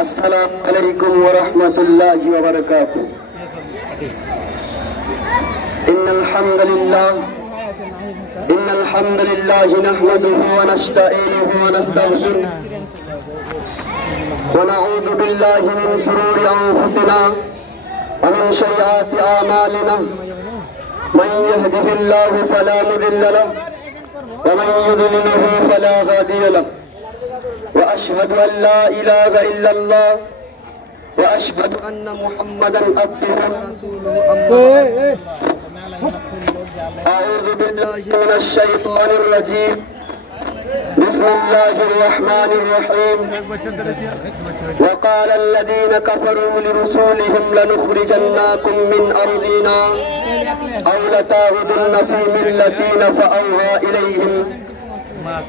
السلام علیکم ورحمۃ اللہ وبرکاتہ. ان الحمد للہ نحمده ونستعینه ونستغفره ونعوذ باللہ من شرور انفسنا ومن سیئات اعمالنا من يهده الله فلا مضل له ومن يضلل فلا هادي له وأشهد أن لا إله إلا الله وأشهد أن محمدا عبده ورسوله. أما أعوذ بالله من الشيطان الرجيم. بسم الله الرحمن الرحيم. وقال الذين كفروا لرسولهم لنخرجنكم من أرضنا أو لتعودن في ملتنا فأوحى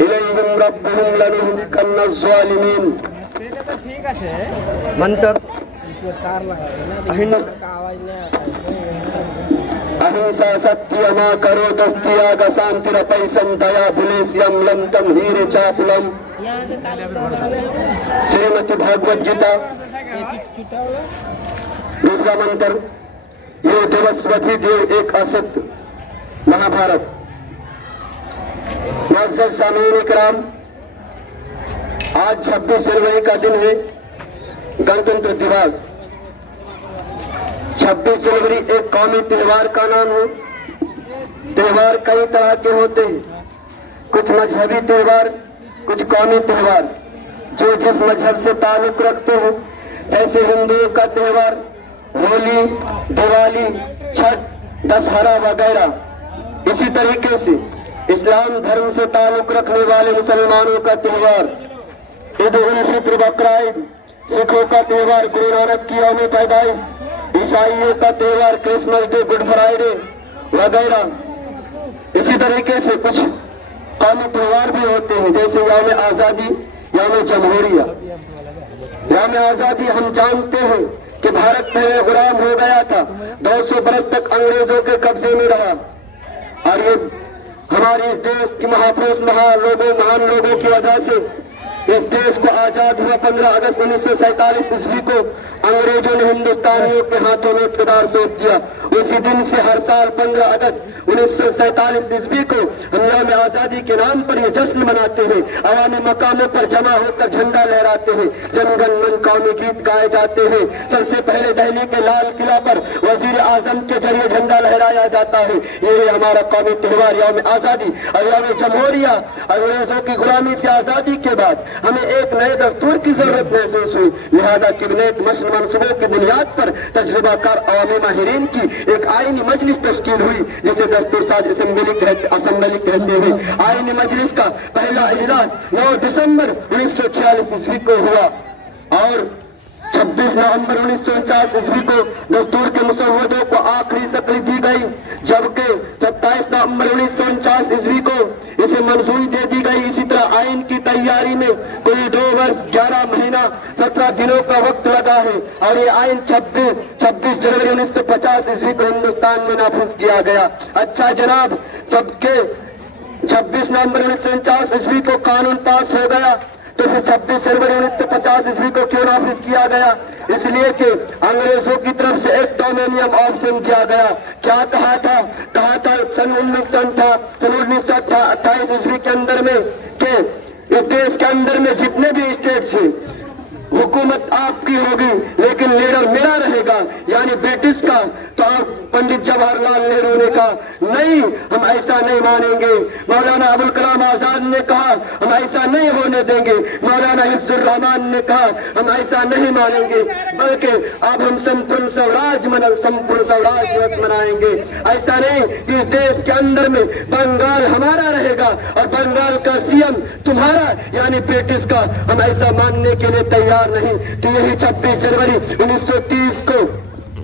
إليهم ربهم لنهلكن الظالمين. منتر ಅಹಿಂಸಾ ಸತ್ಯಮ ಕರೋ ದಸ್ತಿಯಾಗ ಶಾಂತಿರ ಪೈಸಂ ದಯಾ ಬುಲೇಸ್ಯಂ ಲಂ ತಂ ಹೀರೆ ಚಾಪುಲಂ. श्रीमती भागवत गीता. दूसरा मंत्र यो दिवसवती देव एक असत. महाभारत. मुअज़्ज़ज़ सामीन इकराम, आज 26 जनवरी का दिन है, गणतंत्र दिवस. 26 जनवरी एक कौमी त्योहार का नाम है. त्योहार कई तरह के होते हैं, कुछ मजहबी त्योहार, कुछ कौमी त्योहार जो जिस मजहब से ताल्लुक रखते हैं. जैसे हिंदुओं का त्योहार होली, दिवाली, छठ, दशहरा वगैरह. इसी तरीके से इस्लाम धर्म से ताल्लुक रखने वाले मुसलमानों का त्योहार ईद उल फित्र, बकरा ईद. सिखों का त्योहार गुरु नानक की यौम पैदाइश. ईसाइयों का त्योहार क्रिसमस डे, गुड फ्राइडे वगैरह. इसी तरीके से कुछ कौमी त्योहार भी होते हैं, जैसे यौम आज़ादी, यौम जमहूरिया. यौम आज़ादी हम जानते हैं कि भारत पहले गुलाम हो गया था, 200 बरस तक अंग्रेजों के कब्जे में रहा. और ये हमारे इस देश के महापुरुष, महान लोगों की वजह से इस देश को आजाद हुआ. 15 अगस्त 1947 ईस्वी को अंग्रेजों ने हिंदुस्तानियों के हाथों में इक़्तिदार सौंप दिया. उसी दिन से हर साल 15 अगस्त 1947 ईस्वी को हम यौम आज़ादी के नाम पर ये जश्न मनाते हैं. अवामी मकामों पर जमा होकर झंडा लहराते हैं, जनगण मन कौमी गीत गाए जाते हैं. सबसे पहले दिल्ली के लाल किला पर वजीर आजम के जरिए झंडा लहराया जाता है. यही हमारा कौमी त्योहार यौम आज़ादी. और यौम जमहूरिया, अंग्रेजों की गुलामी से आज़ादी के बाद हमें एक नए दस्तूर की जरूरत महसूस हुई. लिहाजा कैबिनेट मंसूबों की बुनियाद पर तजुर्बाकार अवामी माहिरीन की एक आईनी मजलिस तश्कील हुई, जिसे दस्तूर साज असेंबली कहते हैं. आईनी मजलिस का पहला इजलास 9 दिसंबर 1946 ईस्वी को हुआ और 26 नवंबर 1949 ईस्वी को दस्तूर के मुसव्वदों को आखिरी शक्ल दी गई, जबकि 27 नवंबर 1949 ईस्वी को इसे मंजूरी दे दी गई. इसी तरह आइन की तैयारी में कुल 2 वर्ष 11 महीना 17 दिनों का वक्त लगा है और ये आइन 26 जनवरी 1950 ईस्वी को हिंदुस्तान में नाफिज किया गया. अच्छा जनाब, सबके 26 नवंबर 1949 ईस्वी को कानून पास हो गया, तो फिर 26 जनवरी 1950 ईस्वी को क्यों नाफिज किया गया? इसलिए कि अंग्रेजों की तरफ से एक डोमिनियन ऑप्शन दिया गया. क्या कहा था सन 1928 ईस्वी के अंदर में कि इस देश के अंदर में जितने भी स्टेट्स हैं, हुकूमत आपकी होगी लेकिन लीडर मेरा रहेगा, यानी ब्रिटिश का. तो आप पंडित जवाहरलाल नेहरू ने कहा नहीं, हम ऐसा नहीं मानेंगे. मौलाना अबुल कलाम आजाद ने कहा हम ऐसा नहीं होने देंगे. मौलाना हिफ्जुर रहमान ने कहा हम ऐसा नहीं मानेंगे, बल्कि अब हम संपूर्ण स्वराज दिवस मनाएंगे. ऐसा नहीं कि इस देश के अंदर में बंगाल हमारा रहेगा और बंगाल का सीएम तुम्हारा, यानी ब्रिटिश का. हम ऐसा मानने के लिए तैयार नहीं. तो यही 26 जनवरी 1930 को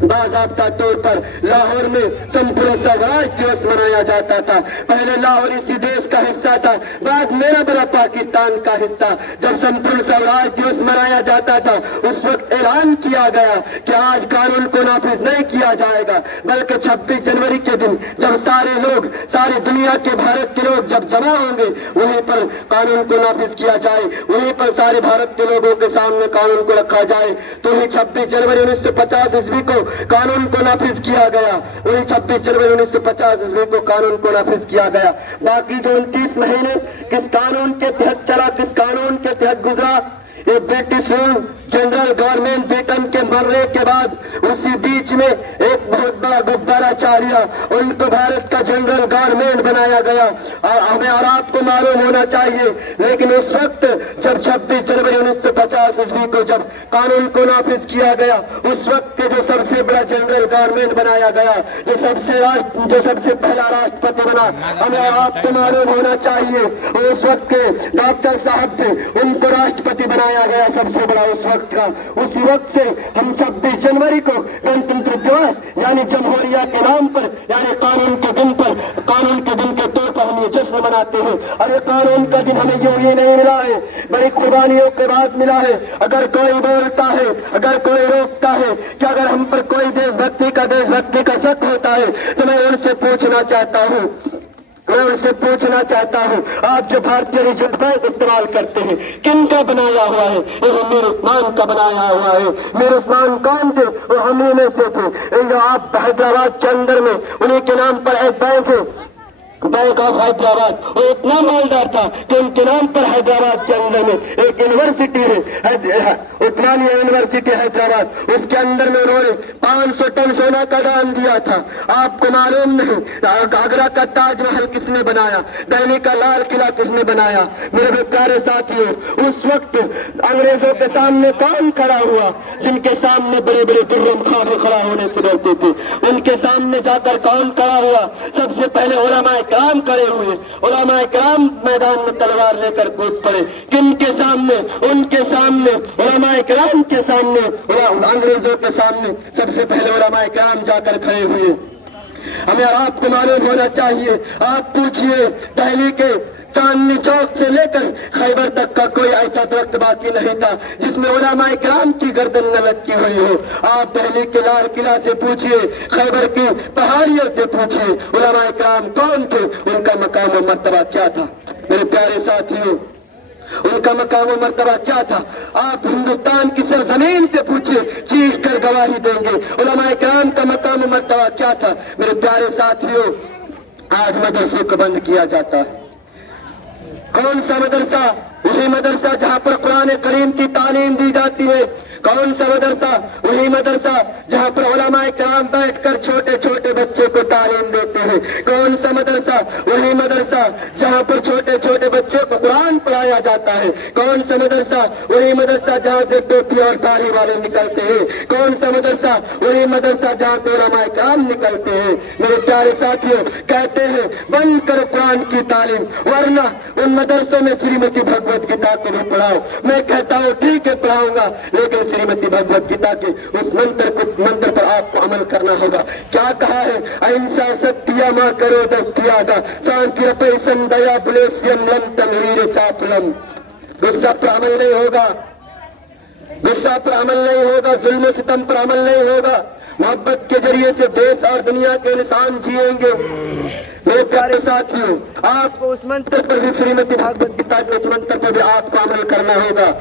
बाज़ाब्ता तौर पर लाहौर में संपूर्ण स्वराज दिवस मनाया जाता था। पहले लाहौर इसी देश का हिस्सा था, बाद मेरा बड़ा पाकिस्तान का हिस्सा। जब संपूर्ण स्वराज दिवस मनाया जाता था उस वक्त ऐलान किया गया कि आज कानून को नाफिज नहीं किया जाएगा, बल्कि 26 जनवरी के दिन जब सारे लोग, सारी दुनिया के भारत के लोग जब जमा होंगे वहीं पर कानून को नाफिज किया जाए, वहीं पर सारे भारत के लोगों के सामने कानून को रखा जाए। तो ही 26 जनवरी 1950 ईस्वी को कानून को नाफिज किया गया, वही 26 जनवरी 1950 ईस्वी को कानून को नाफिज किया गया। बाकी जो 29 महीने किस कानून के तहत चला, किस कानून के तहत गुजरा, ये British rule general government Britain के मरने के बाद उसी बीच में एक बहुत बड़ा गुब्बारा चालिया, उनको भारत का जनरल गवर्नमेंट बनाया गया। और हमें और आपको मालूम होना चाहिए, लेकिन उस वक्त जब 26 जनवरी 1950 ईस्वी को जब कानून को नाफिज किया गया, उस वक्त के जो सबसे बड़ा जनरल गवर्नमेंट बनाया गया, जो सबसे पहला राष्ट्रपति बना, हमें और आपको मालूम होना चाहिए उस वक्त के डॉक्टर साहब थे, उनको राष्ट्रपति बनाया गया सबसे बड़ा उस वक्त का। उसी वक्त से हम 26 जनवरी को गणतंत्र दिवस यानी जमहूरिया के नाम पर, यानी कानून के दिन के तौर पर हम ये जश्न मनाते हैं। और ये कानून का दिन हमें यूं ही नहीं मिला है, बड़ी कुर्बानियों के बाद मिला है। अगर कोई बोलता है, अगर कोई रोकता है कि अगर हम पर कोई देशभक्ति का शक होता है, तो मैं उनसे पूछना चाहता हूँ आप जो भारतीय रिजर्व बैंक इस्तेमाल करते हैं किन का बनाया हुआ है? ये मीर उस्मान का बनाया हुआ है। मीर उस्मान कौन थे? वो हम ही में से थे। ये जो आप हैदराबाद के अंदर में उन्हीं के नाम पर एक बैंक है, बैंक ऑफ हैदराबाद, वो इतना मालदार था कि उनके नाम पर हैदराबाद के अंदर में एक यूनिवर्सिटी है, उस्मानिया यूनिवर्सिटी हैदराबाद, उसके अंदर में उन्होंने 500 टन सोना का दान दिया था। आपको मालूम नहीं आगरा का ताजमहल किसने बनाया, दिल्ली का लाल किला किसने बनाया? मेरे प्यारे साथियों, उस वक्त अंग्रेजों के सामने कौन खड़ा हुआ? जिनके सामने बड़े बड़े दुर्रम खां खड़ा होने से डरते थे, उनके सामने जाकर कौन खड़ा हुआ? सबसे पहले उलमाए कराम खड़े हुए, उलमाए कराम मैदान में तलवार लेकर कूद पड़े। किनके सामने? उनके सामने, उलमाए कराम के सामने, अंग्रेजों के सामने सबसे पहले उलमाए कराम जाकर खड़े हुए। हमें आपको मालूम होना चाहिए, आप पूछिए दिल्ली के चांदनी चौक से लेकर खैबर तक का कोई ऐसा दरख्त बाकी नहीं था जिसमें उलमाए किराम की गर्दन न लटकी हुई हो। आप दिल्ली के लाल किला से पूछिए, खैबर की पहाड़ियों से पूछिए, उलमाए किराम कौन थे, उनका मकाम और मर्तबा क्या था? मेरे प्यारे साथियों, उनका मकाम और मर्तबा क्या था? आप हिंदुस्तान की सरजमीन से पूछिए, चीख कर गवाही देंगे उलमाए किराम का मकाम और मर्तबा क्या था। मेरे प्यारे साथियों, आज मदरसे को बंद किया जाता है। कौन सा मदरसा? वही मदरसा जहाँ पर कुरान करीम की तालीम दी जाती है। कौन सा मदरसा? वही मदरसा जहाँ पर उलमाए किराम बैठकर छोटे छोटे बच्चे को तालीम देते हैं। कौन सा मदरसा? वही मदरसा जहाँ पर छोटे छोटे बच्चों को कुरान पढ़ाया जाता है। कौन सा मदरसा? वही मदरसा जहाँ से टोपी और दाढ़ी वाले निकलते हैं। कौन सा मदरसा? वही मदरसा जहाँ से उलमाए किराम निकलते हैं। मेरे प्यारे साथियों, कहते हैं बंद करो कुरान की तालीम, वरना उन मदरसों में श्रीमती भगवत गीता को भी पढ़ाओ। मैं कहता हूँ ठीक है पढ़ाऊंगा, लेकिन श्रीमती भगवत गीता के उस मंत्र पर आपको अमल करना होगा। क्या कहा है? अहिंसा सत्य मां करो दस्तियादा शांति रपै संदया पुलेसियम लम तमहीर चापलम। गुस्सा पर अमल नहीं होगा, गुस्सा पर अमल नहीं होगा, जुल्म सितम पर अमल नहीं होगा। मोहब्बत के जरिए से देश और दुनिया के इंसान जिएंगे। मेरे प्यारे साथियों, आपको उस मंत्र पर भी, श्रीमती भागवत गीता के उस मंत्र पर भी आपको अमल करना होगा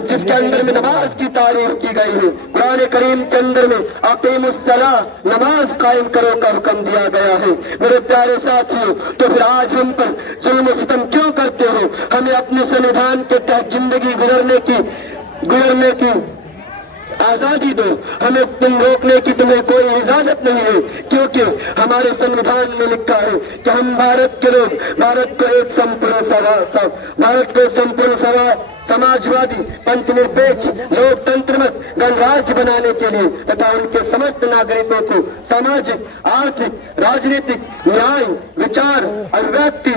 जिसके अंदर में नमाज की तारीफ की गई है। कुरान करीम के अंदर में अकीमुस्सलाह, नमाज कायम करो का हुक्म दिया गया है। मेरे प्यारे साथियों, तो फिर आज हम पर जुल्म सितम क्यों करते हो? हमें अपने संविधान के तहत जिंदगी गुजरने की आजादी दो। हमें तुम रोकने की तुम्हें कोई इजाजत नहीं है, क्योंकि हमारे संविधान में लिखा है कि हम भारत के लोग भारत को एक संपूर्ण समाजवादी पंथ निरपेक्ष लोकतंत्र में गणराज्य बनाने के लिए तथा उनके समस्त नागरिकों को सामाजिक आर्थिक राजनीतिक न्याय विचार अभिव्यक्ति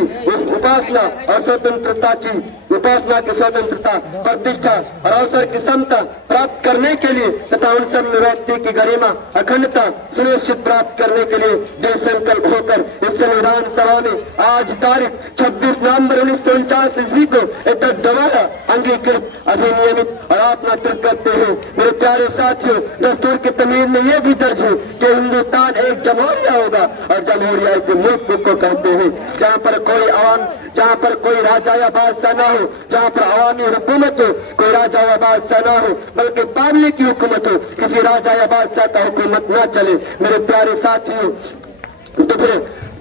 उपासना और स्वतंत्रता की स्वतंत्रता प्रतिष्ठा और अवसर की समता प्राप्त करने के लिए तथा उन सब व्यक्ति की गरिमा अखंडता सुनिश्चित प्राप्त करने के लिए दृढ़ संकल्प होकर इस संविधान सभा में आज तारीख 26 नवंबर 1949 ईस्वी को एक दोबारा अंगीकृत अधिनियमित और आत्माकृत करते हैं। मेरे प्यारे साथियों, दस्तूर की तमीर में यह भी दर्ज है कि हिंदुस्तान एक जमहूरिया होगा और जमहूरिया इसे मुल्क को कहते हैं जहाँ पर कोई राजा या बादशाह न हो, जहाँ पर अवामी हुकूमत हो, कोई राजा या बादशाह न हो बल्कि पब्लिक की हुकूमत हो, किसी राजा या बादशाह का हुकूमत न चले। मेरे प्यारे साथियों, तो फिर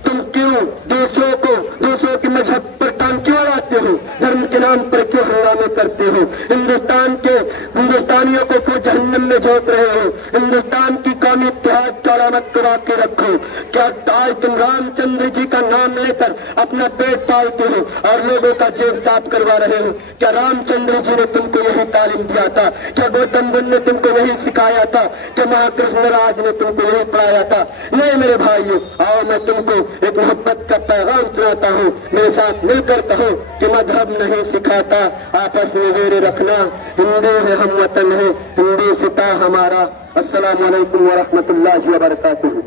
तुम क्यों दूसरों के मजहब पर टांग क्यों अड़ाते हो? धर्म के नाम पर क्यों हंगामे करते हो? हिंदुस्तानियों को क्यों जहन्नम में झोंक रहे हो? हिंदुस्तान की कौमी इत्तेहाद की अलामत करा के रखो। क्या आज तुम रामचंद्र जी का नाम लेकर अपना पेट पालते हो और लोगों का जेब साफ करवा रहे हो? क्या रामचंद्र जी ने तुमको यही तालीम दिया था? क्या गौतम बुद्ध ने तुमको यही सिखाया था? क्या महाकृष्ण राज ने तुमको यही पढ़ाया था? नहीं मेरे भाइयों, आओ मैं तुमको एक मोहब्बत का पैगाम सुनाता हूँ। मेरे साथ मिलकर कहो कि मजहब नहीं सिखाता आपस में वेरे रखना, हिंदू है हम वतन है, हिंदू सिता हमारा। अस्सलाम वालेकुम व रहमतुल्लाहि व बरकातुहू।